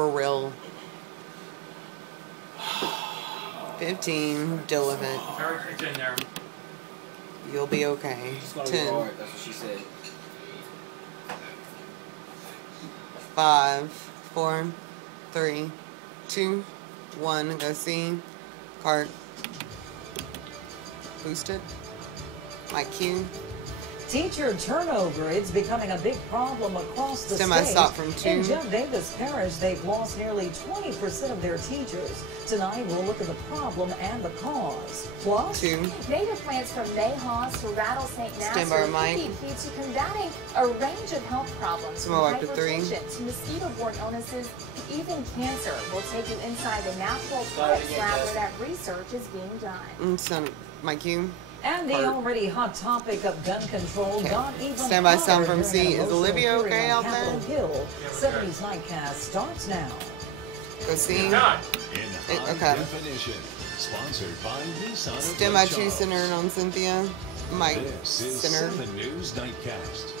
for real. 15, deal with it. It's in there. You'll be okay. 10. Hard. That's what she said. 5, 4, 3, 2, 1. Go see. Cart. Boost it. My cue. Teacher turnover, it's becoming a big problem across the state. Stop from 2. In Jeff Davis Parish, they've lost nearly 20% of their teachers. Tonight, we'll look at the problem and the cause. Plus, 2. Native plants from mayhaws to rattlesnake gnats Mike. are key to combating a range of health problems, from hypertension to mosquito-borne illnesses, even cancer. We'll take you inside the National Parks lab where that research is being done. My cue. And the already hot topic of gun control got even Stand by sound from hotter C. during an Is Olivia emotional okay hearing out on there? Capitol Hill. 70s Nightcast starts now. Go see. Okay. Sponsored by Nissan. Stand by 2 centered on Cynthia. Mike centered. 7 News Nightcast.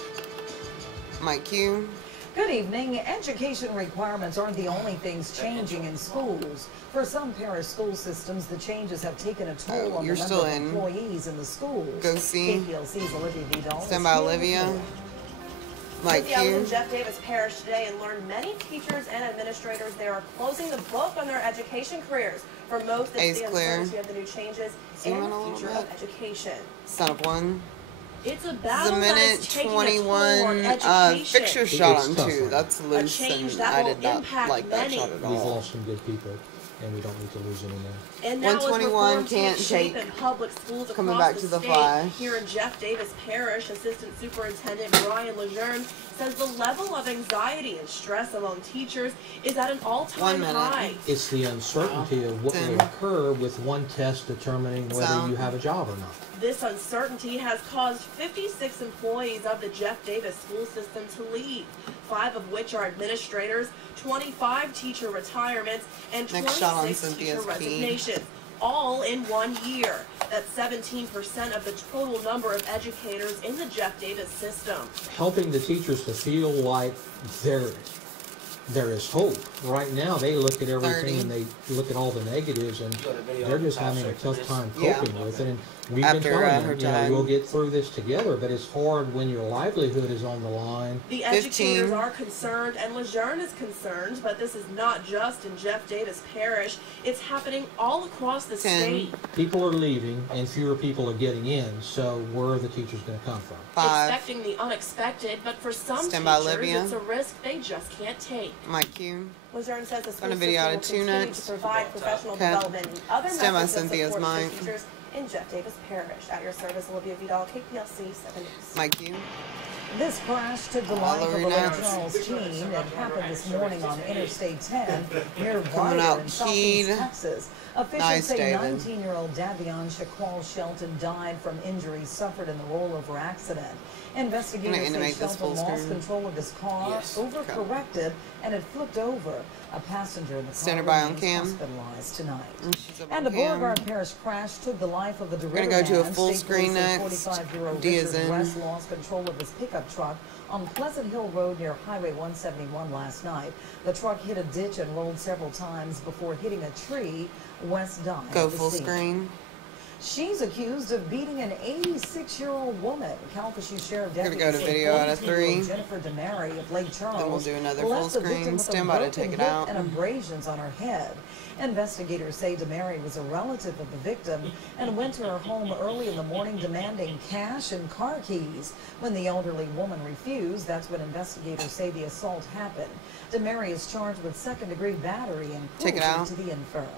Mike Q. Good evening. Education requirements aren't the only things changing in schools. For some parish school systems, the changes have taken a toll on the number of employees in the schools. Go see. KPLC's Olivia Vidal. Stand by Olivia. Mike Q. I was in Jeff Davis Parish today and learned many teachers and administrators there are closing the book on their education careers. For most, it's the uncertainty of the new changes and the future of education. Son of 1. It's a battle that is taking 21 a toll on education. Fixture shot on 2. That's loose, and I did not like that shot at all. We've lost some good people, and we don't need to lose any more. And now 121 can't take. In public schools coming back to the flash. Here in Jeff Davis Parish, Assistant Superintendent Brian Lejeune says the level of anxiety and stress among teachers is at an all-time high. It's the uncertainty of what will occur with one test determining whether you have a job or not. This uncertainty has caused 56 employees of the Jeff Davis school system to leave, 5 of which are administrators, 25 teacher retirements, and 26 teacher resignations, all in 1 year. That's 17% of the total number of educators in the Jeff Davis system. Helping the teachers to feel like there is hope. Right now, they look at everything and they look at all the negatives, and they're just having a tough time coping with it. And we've been telling them, we'll get through this together, but it's hard when your livelihood is on the line. The educators are concerned, and Lejeune is concerned, but this is not just in Jeff Davis Parish. It's happening all across the state. People are leaving, and fewer people are getting in, so where are the teachers going to come from? 5. Expecting the unexpected, but for some teachers, it's a risk they just can't take. Mike Q. Lejeune says the school system will continue to provide professional development and other methods of support for teachers in Jeff Davis Parish. At your service, Olivia Vidal, KPLC 7 News. Mike Q. This crash took the life of a little Charles teen. It happened this morning on Interstate 10 near Varda in southeast Texas. Officials say 19-year-old Davion Shaquall Shelton died from injuries suffered in the rollover accident. Investigators say Shelton lost control of his car, overcorrected, and it flipped over. A passenger in the car remains hospitalized tonight. And a Beauregard Parish crash took the life of a DeRitter man. We're going to go to a full screen next. 45-year-old Richard West lost control of his pickup truck on Pleasant Hill Road near Highway 171 last night. The truck hit a ditch and rolled several times before hitting a tree. West died. Go full screen. She's accused of beating an 86-year-old woman. Calcasieu Sheriff Deputy go to video out of 3. Jennifer DeMary of Lake Charles. Then we'll do another full screen. Stand by to take it out. And abrasions on her head. Investigators say DeMary was a relative of the victim and went to her home early in the morning demanding cash and car keys. When the elderly woman refused, that's when investigators say the assault happened. DeMary is charged with second-degree battery and cruelty to the infirm.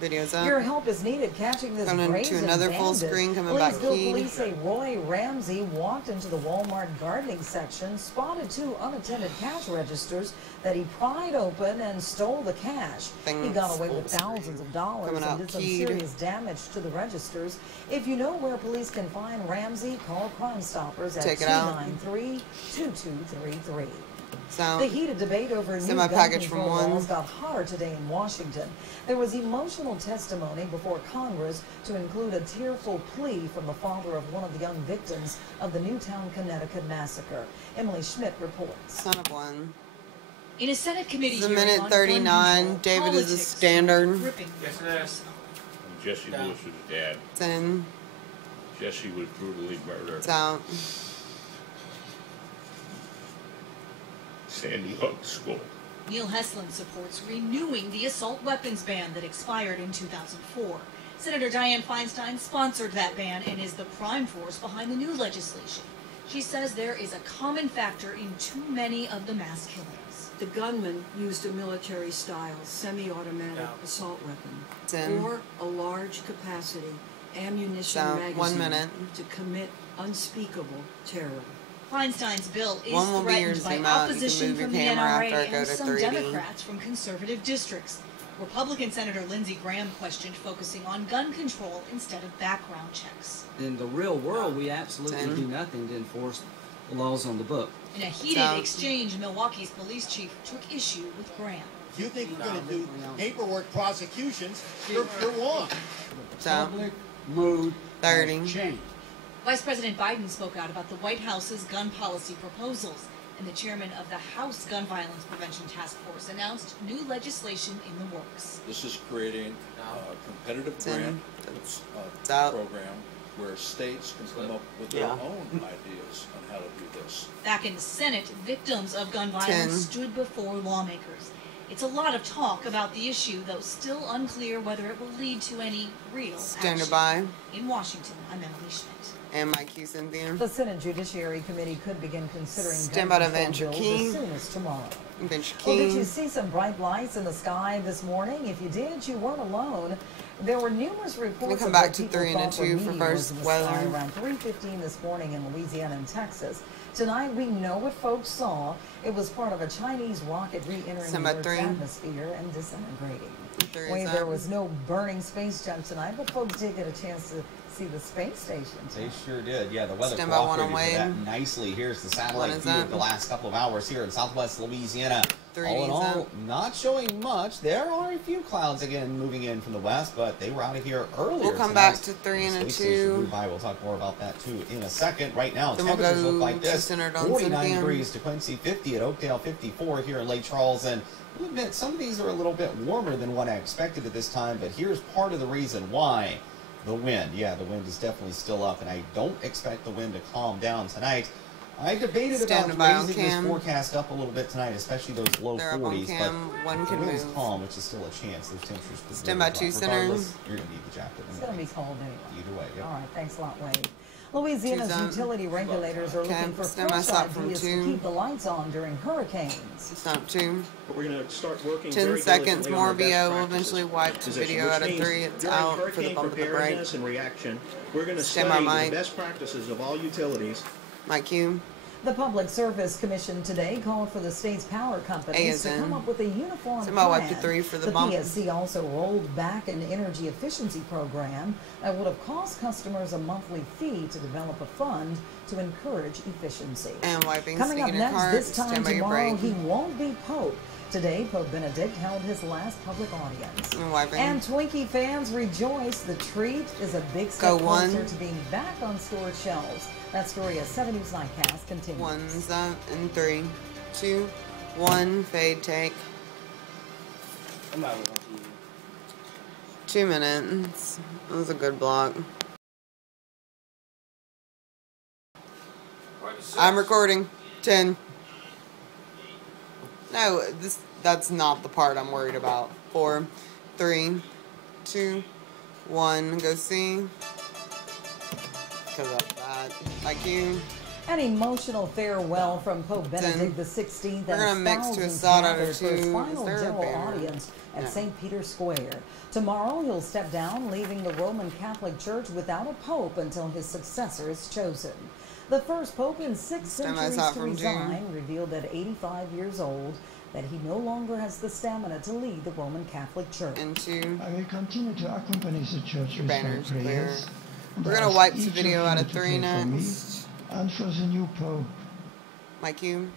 Videos up. Your help is needed catching this brazen to another full screen coming back. Police say Roy Ramsey walked into the Walmart gardening section, spotted 2 unattended cash registers that he pried open and stole the cash. He got away with thousands of dollars and did some serious damage to the registers. If you know where police can find Ramsey, call Crime Stoppers at 293-2233. The heated debate over new gun control laws got hotter today in Washington. There was emotional testimony before Congress to include a tearful plea from the father of one of the young victims of the Newtown, Connecticut massacre. Emily Schmidt reports. Son of 1. In a Senate committee It's a hearing minute on 39. gun control, David is a politics, standard. gripping Yes, it is. Jesse Lewis's dad. 10. Jesse was brutally murdered. It's out. Sandy Hook School. Neil Heslin supports renewing the assault weapons ban that expired in 2004. Senator Dianne Feinstein sponsored that ban and is the prime force behind the new legislation. She says there is a common factor in too many of the mass killings. The gunman used a military-style semi-automatic assault weapon 10. or a large capacity ammunition Down. magazine 1 minute. to commit unspeakable terror. Feinstein's bill is One will be your threatened by zoom out. You can opposition move your from the camera NRA after I go and to some 3D. Democrats from conservative districts. Republican Senator Lindsey Graham questioned focusing on gun control instead of background checks. In the real world, we absolutely do nothing to enforce the laws on the book. In a heated exchange, Milwaukee's police chief took issue with Graham. You think we're going to do paperwork prosecutions? You're wrong. Public mood 30. change. Vice President Biden spoke out about the White House's gun policy proposals, and the chairman of the House Gun Violence Prevention Task Force announced new legislation in the works. This is creating a competitive grant program where states can come up with their own ideas on how to do this. Back in the Senate, victims of gun violence stood before lawmakers. It's a lot of talk about the issue, though still unclear whether it will lead to any real Stand action. by. In Washington, I'm Emily Schmidt. And my Q, Cynthia. The Senate Judiciary Committee could begin considering Stand by to gun Venture control bills Key. as soon as tomorrow. Venture Well, Key. did you see some bright lights in the sky this morning? If you did, you weren't alone. There were numerous reports come of back what to people 3 and a thought were 2 for meteors first in the weather. sky around 3:15 this morning in Louisiana and Texas. Tonight, we know what folks saw. It was part of a Chinese rocket re-entering the Earth's atmosphere and disintegrating. There was no burning space junk tonight, but folks did get a chance to see the space station. They sure did. Yeah, the weather Stand by one cooperated on with that nicely. Here's the satellite What is view that? of the last couple of hours here in southwest Louisiana. 3D All in all, zone. not showing much. There are a few clouds again moving in from the west, but they were out of here earlier. We'll come tonight. back to 3 and a Space station 2. flew by. We'll talk more about that too in a second. Right now, Then we'll temperatures go look like this: centered on 49 Cynthia. degrees to Quincy, 50 at Oakdale, 54 here in Lake Charles, and I'll admit some of these are a little bit warmer than what I expected at this time. But here's part of the reason why. The wind. Yeah, the wind is definitely still up, and I don't expect the wind to calm down tonight. I debated about raising this forecast up a little bit tonight, especially those low 40s, but one the can wind's move. calm, which is still a chance. Those temperatures could Stand by really 2 drop. center. Regardless, you're going to need the jacket. It's going to be cold anyway. Either way, yep. All right, thanks a lot, Wade. Louisiana's 2 zone. utility regulators are looking for stand by fresh stop from ideas to 2. keep the lights on during hurricanes. Stop 2. But we're going to start working 10 very seconds diligently on more our best VO will practices eventually wipe to position, video which out of means 3. It's during out for the hurricane bump of the break. preparedness and reaction, we're going to Stand study by, the Mike. best practices of all utilities. Mike Q. The Public Service Commission today called for the state's power companies to come up with a uniform Somebody wipe to plan. 3 for the bump. PSC also rolled back an energy efficiency program that would have cost customers a monthly fee to develop a fund to encourage efficiency. And wiping. Coming up Speaking of next, cards, this time stand by your tomorrow, break. he won't be Pope. Today, Pope Benedict held his last public audience. And Twinkie fans rejoice. The treat is a big step closer to being back on store shelves. That story as 7 News Nightcast continues. 1's up in 3, 2, 1. Fade take. 2 minutes. That was a good block. I'm recording. 10. No, that's not the part I'm worried about. 4, 3, 2, 1. Go see. Because of that. Like you. An emotional farewell from Pope Benedict XVI We're gonna mix to a side out of 2. for his final general audience at St. Peter's Square. Tomorrow he'll step down, leaving the Roman Catholic Church without a pope until his successor is chosen. The first pope in 6 centuries to resign revealed at 85 years old that he no longer has the stamina to lead the Roman Catholic Church. I will continue to accompany the church with banners my prayers. We're gonna wipe the video out of 3 next. And for the new pope. Mike you.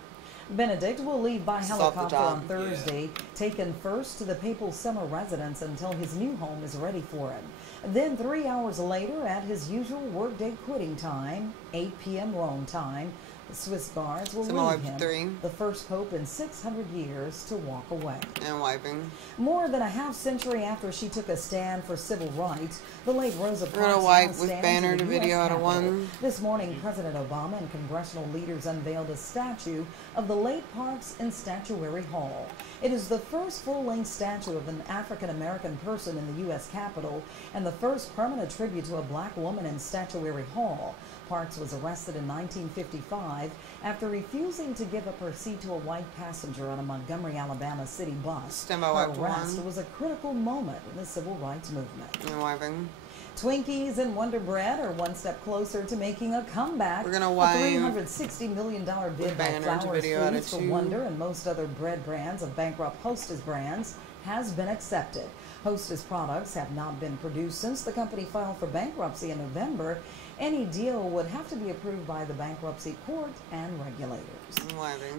Benedict will leave by helicopter on Thursday, taken first to the papal summer residence until his new home is ready for him. Then 3 hours later, at his usual workday quitting time, 8 p.m. Rome time, the Swiss guards will Someone leave wiped him, 3. the first pope in 600 years, to walk away. And wiping. More than a half-century after she took a stand for civil rights, the late Rosa We're gonna Parks wipe now with stands banner in to the video US out of Capitol. 1. This morning, President Obama and congressional leaders unveiled a statue of the late Parks in Statuary Hall. It is the first full-length statue of an African-American person in the U.S. Capitol and the first permanent tribute to a black woman in Statuary Hall. Parks was arrested in 1955 after refusing to give up her seat to a white passenger on a Montgomery, Alabama city bus. Her arrest was a critical moment in the civil rights movement. And wiping. Twinkies and Wonder Bread are one step closer to making a comeback. We're gonna A wipe $360 million bid by Flowers Foods for Wonder and most other bread brands of bankrupt Hostess brands has been accepted. Hostess products have not been produced since the company filed for bankruptcy in November. Any deal would have to be approved by the bankruptcy court and regulators.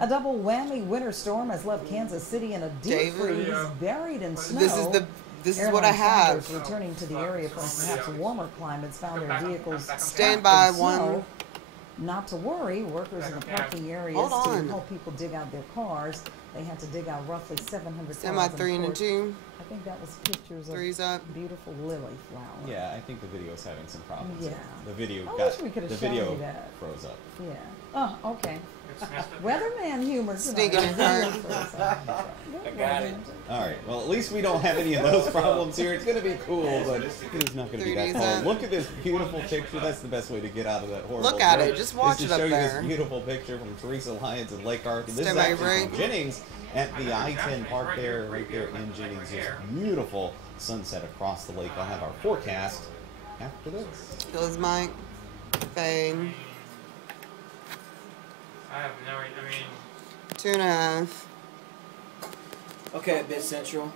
A double whammy winter storm has left Kansas City in a deep freeze, buried in snow. This is what I have. Travelers returning to the area from perhaps warmer climates found their vehicles Stand by in snow. 1. Not to worry, workers in the parking areas to help people dig out their cars. They had to dig out roughly 700 cars. Stand by 3 and 2. I think that was pictures of 3's up. beautiful lily flower. Yeah, I think the video's having some problems. Yeah. The video I got wish we could have the shown video you that. froze up. Yeah. Oh, okay. Weatherman humor. Sneaking in front. I got it. All right. Well, at least we don't have any of those problems here. It's going to be cool, but it's not going to be that cold. Look at this beautiful picture. That's the best way to get out of that horrible. Look at dirt, it. Just watch it up there. To show you this beautiful picture from Teresa Lyons and Lake Ark. This is actually from Jennings at the I-10 park there, right there in Jennings. This beautiful sunset across the lake. I'll have our forecast after this. Goes Mike. Fade. I have no idea. 2.5. Okay, Bit Central.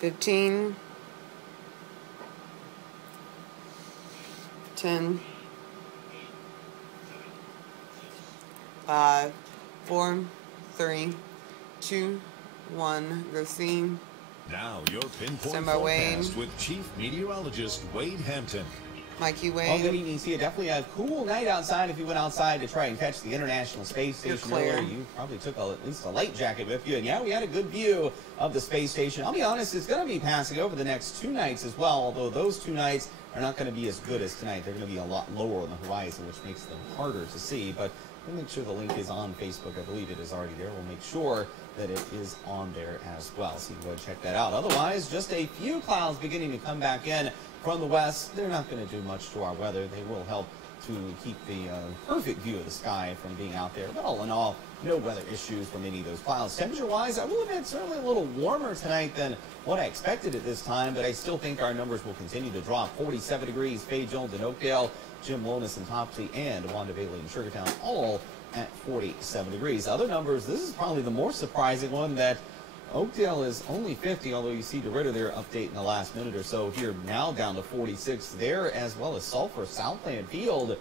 15. 10. 5. 4. 3. 2. 1. Go see. Now your pinpoint Stand by Wade. forecast with Chief Meteorologist Wade Hampton. Mikey Wade. Well, good evening. See, definitely a cool night outside. If you went outside to try and catch the International Space Station earlier, you probably took at least a light jacket with you. And yeah, we had a good view of the space station. I'll be honest, it's going to be passing over the next 2 nights as well, although those 2 nights are not going to be as good as tonight. They're going to be a lot lower on the horizon, which makes them harder to see. But we'll make sure the link is on Facebook. I believe it is already there. We'll make sure that it is on there as well, so you can go and check that out. Otherwise, just a few clouds beginning to come back in from the west. They're not going to do much to our weather. They will help to keep the perfect view of the sky from being out there. But all in all, no weather issues from any of those clouds. Temperature-wise, I will admit, certainly a little warmer tonight than what I expected at this time, but I still think our numbers will continue to drop. 47 degrees, Faye Jones in Oakdale, Jim Lonis in Topsy, and Wanda Bailey in Sugartown, all at 47 degrees. Other numbers, this is probably the more surprising one, that Oakdale is only 50, although you see DeRidder there update in the last minute or so here, now down to 46 there, as well as Sulphur, Southland Field,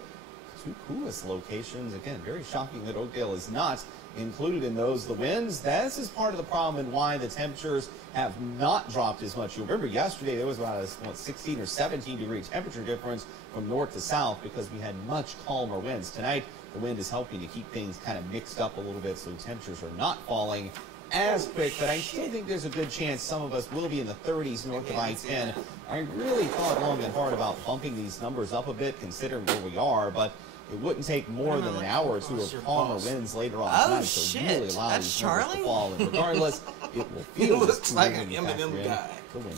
2 coolest locations. Again, very shocking that Oakdale is not included in those. The winds, this is part of the problem and why the temperatures have not dropped as much. You'll remember yesterday there was about a 16 or 17 degree temperature difference from north to south because we had much calmer winds. Tonight, the wind is helping to keep things kind of mixed up a little bit, so temperatures are not falling as quick, but I still think there's a good chance some of us will be in the 30s north of I-10. I really thought long and hard about bumping these numbers up a bit considering where we are, but it wouldn't take more than an hour or 2 of calmer winds later on tonight to really allow these numbers to fall. And regardless, it will feel looks like an M&M guy.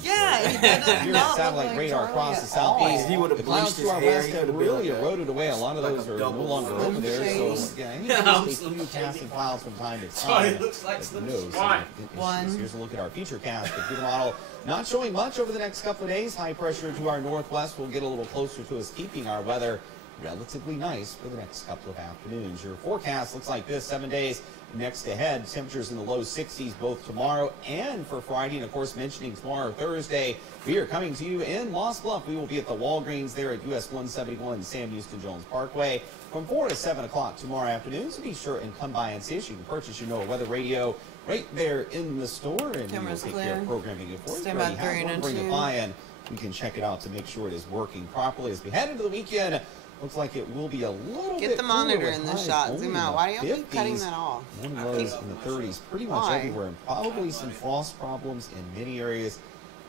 Yeah, here's a satellite radar across the southeast. He would have the clouds bleached to our his hair. west have really eroded away. A lot of those are no longer over there. So yeah, a few passing clouds from time to time. It looks like some Here's a look at our future cast. Computer model not showing much over the next couple of days. High pressure to our northwest will get a little closer to us, keeping our weather relatively nice for the next couple of afternoons. Your forecast looks like this: 7 days next ahead. Temperatures in the low 60s both tomorrow and for Friday. And of course, mentioning tomorrow, Thursday, we are coming to you in Lost Bluff. We will be at the Walgreens there at US 171 Sam Houston Jones Parkway from 4 to 7 o'clock tomorrow afternoon. So be sure and come by and see us. You can purchase your NOAA weather radio right there in the store, and we will take care of programming it for you. Stand by 3 and 2. Bring it by and we can check it out to make sure it is working properly as we head into the weekend. Looks like it will be a little bit Get the monitor cooler in with this highs shot. only Zoom in out. the Why do y'all keep 50s, cutting that off? Warm lows in the 30s pretty much Why? everywhere, and probably some frost problems in many areas,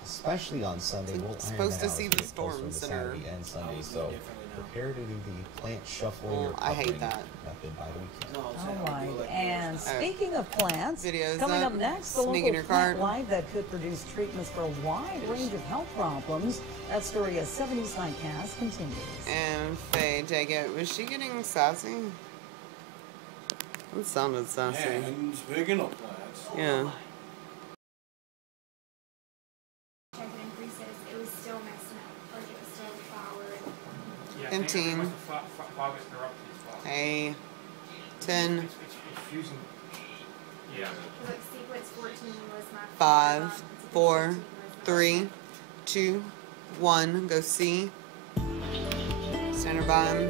especially on Sunday. We'll iron Supposed that to out see as we the get closer storm to center. Saturday and Sunday, so prepare to do the plant shuffle. I hate that. Method by the weekend. All right, and speaking of plants, Videos coming up. up next, the Sneak local in your card. plant life that could produce treatments for a wide range of health problems. That story as 70s Nightcast continues. And Faye, take it. Was she getting sassy? It sounded sassy. And speaking of plants. Yeah. It was still messing up. Like it was still flowered. 15. Hey. 10. Like sequence 14 was my 5, 4, 3, 2, 1. Go see. Standard by.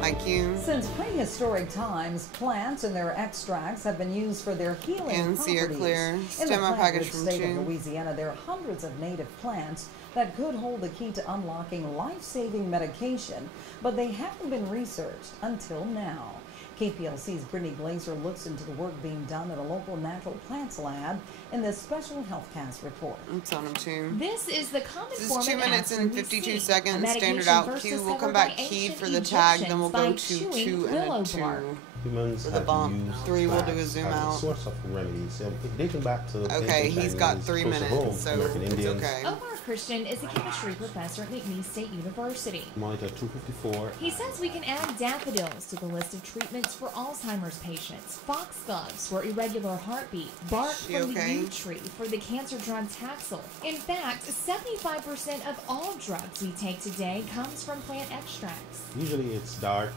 IQ. Since prehistoric times, plants and their extracts have been used for their healing And see properties. her clear. In the Stand my package plant-rich from state of 2. Louisiana, there are hundreds of native plants that could hold the key to unlocking life-saving medication, but they haven't been researched until now. KPLC's Brittany Glazer looks into the work being done at a local natural plants lab in this special HealthCast report. It's on them too. This is the common This form is 2 of minutes and aspirin 52 we see, seconds. a medication Standard out first Q. We'll discovered come by back keyed ancient for the tag. Then Egyptians we'll by go to chewing 2 and willow a 2. bark. Humans For the have bump. used 3 we'll do a plants zoom as a out. source of remedies. Dating back to the Okay, ancient he's got Chinese, 3 close to minutes, home, so American it's Indians. okay. Omar Christian is a chemistry professor at McNeese State University. Monitor 254. He says we can add daffodils to the list of treatments for Alzheimer's patients, foxgloves for irregular heartbeat, bark She from okay? the yew tree for the cancer drug Taxol. In fact, 75% of all drugs we take today comes from plant extracts. Usually it's dark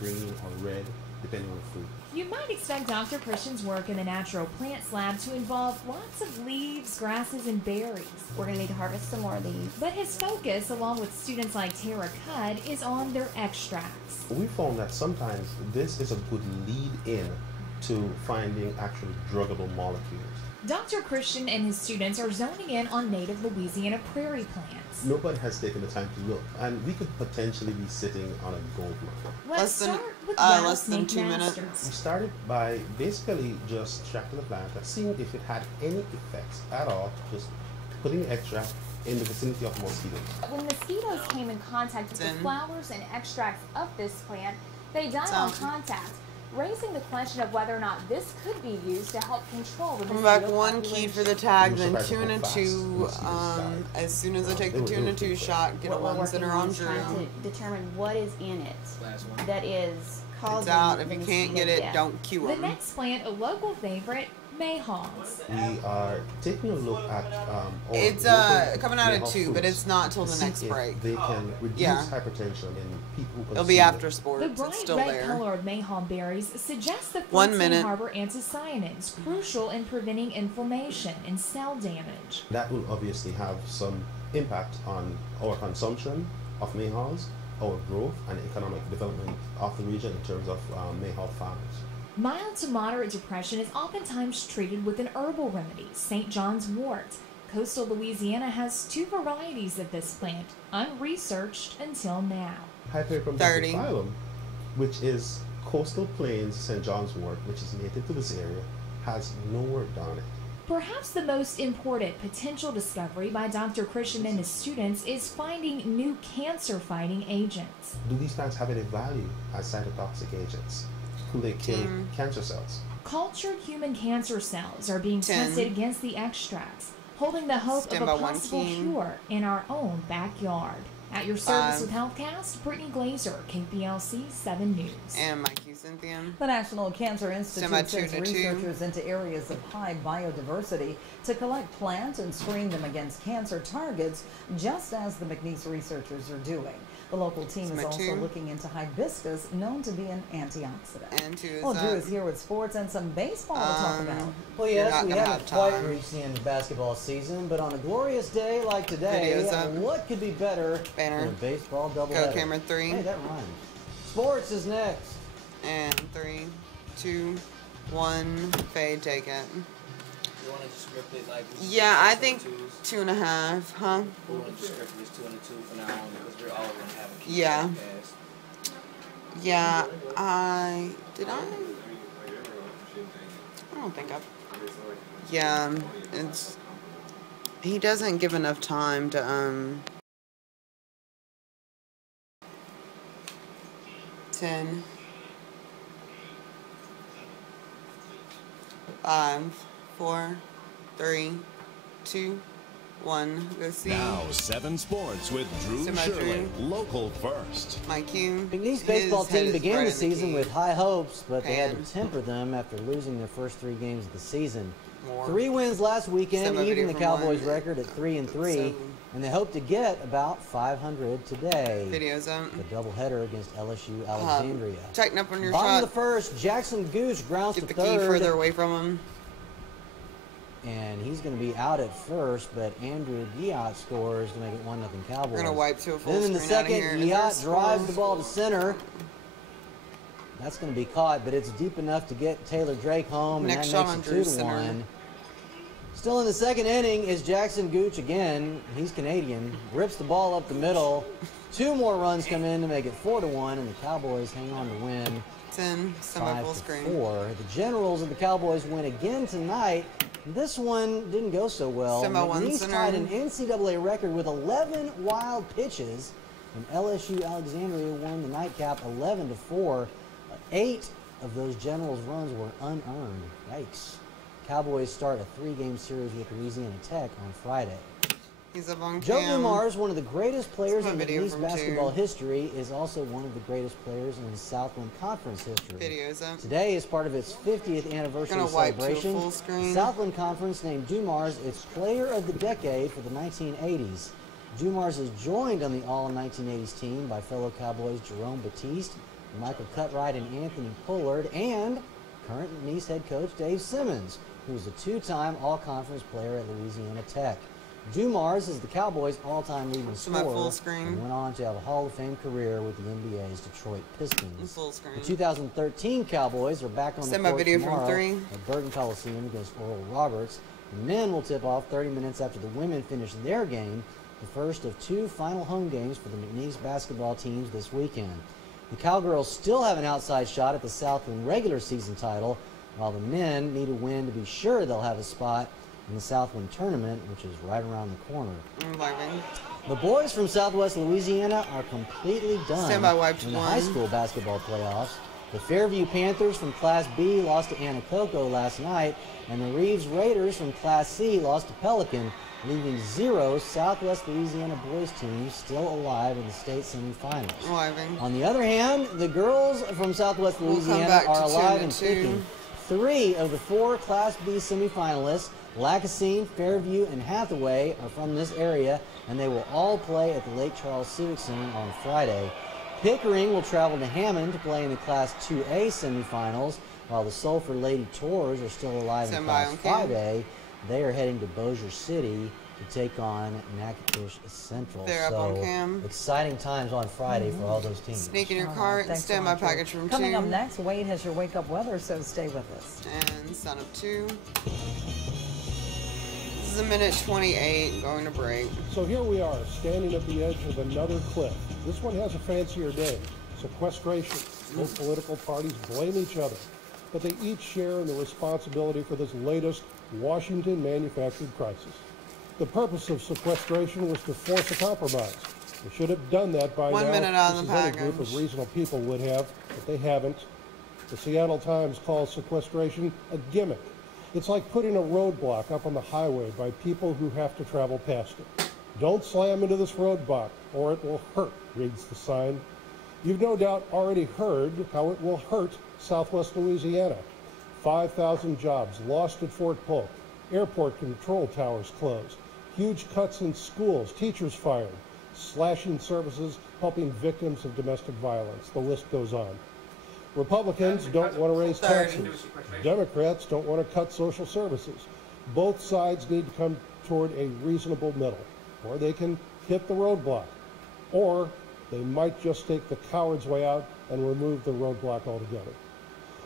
green or red, depending on the fruit. You might expect Dr. Christian's work in the natural plants lab to involve lots of leaves, grasses, and berries. We're going to need to harvest some more of these. But his focus, along with students like Tara Cudd, is on their extracts. We found that sometimes this is a good lead-in to finding actually druggable molecules. Dr. Christian and his students are zoning in on native Louisiana prairie plants. Nobody has taken the time to look, and we could potentially be sitting on a gold mine. Let's start with less than 2 minutes. We started by basically just extracting the plant and seeing if it had any effects at all, just putting the extract in the vicinity of mosquitoes. When mosquitoes came in contact with the flowers and extracts of this plant, they died on contact, raising the question of whether or not this could be used to help control the Come mosquito back 1 population. keyed for the tag, then 2 and a 2. As soon as I take the 2 and a 2 shot, get a What we're 1 center working on is Drew. trying to determine what is in it that is causing It's out. If the you can't mosquito get it, death. don't cue The him. next plant, a local favorite, mayhaws. We are taking a look at It's coming out at 2, but it's not till the next break. They can reduce hypertension in people who It'll be consume after it. sports. The bright It's still red there. color of mayhaw berries suggests the 1 fruits may minute. harbor anthocyanins, crucial in preventing inflammation and cell damage. That will obviously have some impact on our consumption of mayhaws, our growth, and economic development of the region in terms of mayhaw farmers. Mild to moderate depression is oftentimes treated with an herbal remedy, St. John's wort. Coastal Louisiana has 2 varieties of this plant, unresearched until now. Hypericum 30. phylum, which is coastal plains St. John's wort, which is native to this area, has no work done on it. Perhaps the most important potential discovery by Dr. Christian and his students is finding new cancer-fighting agents. Do these plants have any value as cytotoxic agents? Could they kill cancer cells? Cultured human cancer cells are being 10. tested against the extracts, holding the hope Stand of by a 1 possible key. cure in our own backyard. At your service 5. with HealthCast, Brittany Glazer, KPLC 7 News. And Mikey Cynthia. The National Cancer Institute Stand by sends 2 to 2. researchers into areas of high biodiversity to collect plants and screen them against cancer targets, just as the McNeese researchers are doing. The local team is Stand by also 2. looking into hibiscus, known to be an antioxidant. And 2 is Well, Drew up. is here with sports and some baseball to talk about. Well, You're yes, not we gonna haven't have quite time. reached the end of basketball season, but on a glorious day like today, Video's up. what could be better Banner. than a baseball doubleheader? Go camera 3. Hey, that rhymes. Sports is next. And 3, 2, 1. Fade, take it. You want to just script it like... Yeah, I think 2.5, huh? We want to just script it as 2 and a 2 for now on because we're all going to have a key Yeah. podcast. Yeah, I don't think I've... Yeah, it's... He doesn't give enough time to, 10, 5, 4, 3, 2, 1. Go see. Now 7 Sports with Drew Shirley, local first. My cue. McNeese baseball team began the season with high hopes, but they had to temper them after losing their first 3 games of the season. 3 wins last weekend, even the Cowboys' record at 3-3, and they hope to get about 500 today. Videos out. The doubleheader against LSU Alexandria. Tighten up on your Bottom shot. of the first, Jackson Gooch grounds to Get the third. key further away from him. And he's going to be out at first, but Andrew Giat scores to make it 1-0 Cowboys. We're going to wipe to a full Then in the screen out of second, here. Giat drives the ball to center. That's going to be caught, but it's deep enough to get Taylor Drake home, and Next that shot makes on it Drew's 2-1. Still in the second inning is Jackson Gooch again. He's Canadian. Rips the ball up the middle. 2 more runs come in to make it 4-1, and the Cowboys hang on to win 10, semi-full screen. 5-4. The Generals of the Cowboys win again tonight. This one didn't go so well. McNeese tied an NCAA record with 11 wild pitches, and LSU Alexandria won the nightcap 11-4. 8 of those Generals runs were unearned. Yikes. Cowboys start a 3-game series with Louisiana Tech on Friday. He's up on Joe cam. Dumars, one of the greatest players in video McNeese from basketball 2. history, is also one of the greatest players in the Southland Conference history. Videos up. Today is part of its 50th anniversary Gonna wipe to a celebration. full screen. Southland Conference named Dumars its Player of the Decade for the 1980s. Dumars is joined on the All-1980s team by fellow Cowboys Jerome Batiste, Michael Cutright, and Anthony Pollard, and current McNeese head coach Dave Simmons, who was a 2-time All-Conference player at Louisiana Tech. Dumars is the Cowboys' all-time leading scorer and went on to have a Hall of Fame career with the NBA's Detroit Pistons. Full screen. The 2013 Cowboys are back on the court tomorrow at Burton Coliseum against Oral Roberts. The men will tip off 30 minutes after the women finish their game, the first of 2 final home games for the McNeese basketball teams this weekend. The Cowgirls still have an outside shot at the Southland regular season title, while the men need a win to be sure they'll have a spot in the Southland tournament, which is right around the corner. The boys from Southwest Louisiana are completely done in the high school basketball playoffs. The Fairview Panthers from Class B lost to Anacoco last night, and the Reeves Raiders from Class C lost to Pelican, leaving 0 Southwest Louisiana boys teams still alive in the state semifinals. On the other hand, the girls from Southwest Louisiana are alive and kicking. 3 of the 4 Class B semifinalists, Lacassine, Fairview, and Hathaway, are from this area, and they will all play at the Lake Charles Civic Center on Friday. Pickering will travel to Hammond to play in the Class 2A semifinals, while the Sulphur Lady Tours are still alive in Class 5A. They are heading to Bossier City to take on Natchitoches Central. They're up on cam. Exciting times on Friday for all those teams. Sneak in your car and stand by package room 2. Coming up next, Wade has your wake-up weather, so stay with us. And son of 2. This is a minute 28, going to break. So here we are, standing at the edge of another cliff. This one has a fancier name, sequestration. Both political parties blame each other, but they each share in the responsibility for this latest Washington-manufactured crisis. The purpose of sequestration was to force a compromise. They should have done that by 1 now. minute on the This is any package. group of reasonable people would have, but they haven't. The Seattle Times calls sequestration a gimmick. It's like putting a roadblock up on the highway by people who have to travel past it. Don't slam into this roadblock or it will hurt, reads the sign. You've no doubt already heard how it will hurt Southwest Louisiana. 5,000 jobs lost at Fort Polk. Airport control towers closed. Huge cuts in schools, teachers fired. Slashing services helping victims of domestic violence. The list goes on. Republicans don't want to raise taxes. Democrats don't want to cut social services. Both sides need to come toward a reasonable middle, or they can hit the roadblock, or they might just take the coward's way out and remove the roadblock altogether.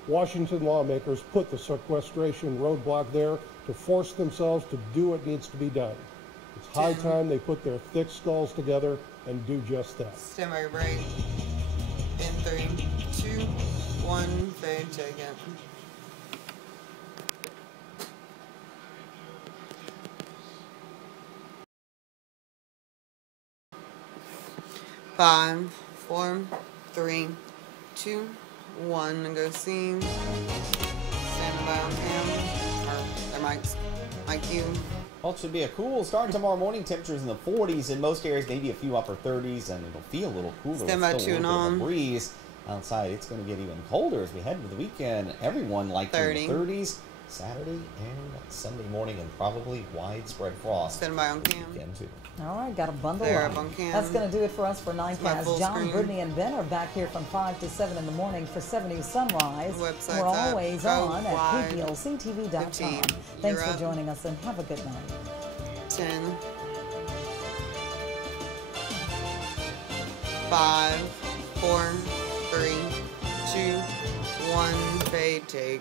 Washington lawmakers put the sequestration roadblock there to force themselves to do what needs to be done. It's high time they put their thick skulls together and do just that. Stand by your break. In 3, 2, 1, fade, take it. Five, 4, 3, 2, 1, go see. Stand by on cam. Or their mics. Mic you. Well, it should be a cool start tomorrow morning. Temperatures in the 40s in most areas, maybe a few upper 30s, and it'll feel a little cooler. Stand by 2 and on. Breeze outside. It's going to get even colder as we head into the weekend. Everyone likely in the 30s. Saturday and Sunday morning, and probably widespread frost. Stand by on cam. Too. All right, got a bundle There, up. on cam. That's going to do it for us for Nightcast. John, screen. Brittany, and Ben are back here from 5 to 7 in the morning for 7 News Sunrise. Website's We're always up. on at KPLC-TV.com. Thanks for joining us, and have a good night. 10, 5, 4, 3, 2, 1, fade, take.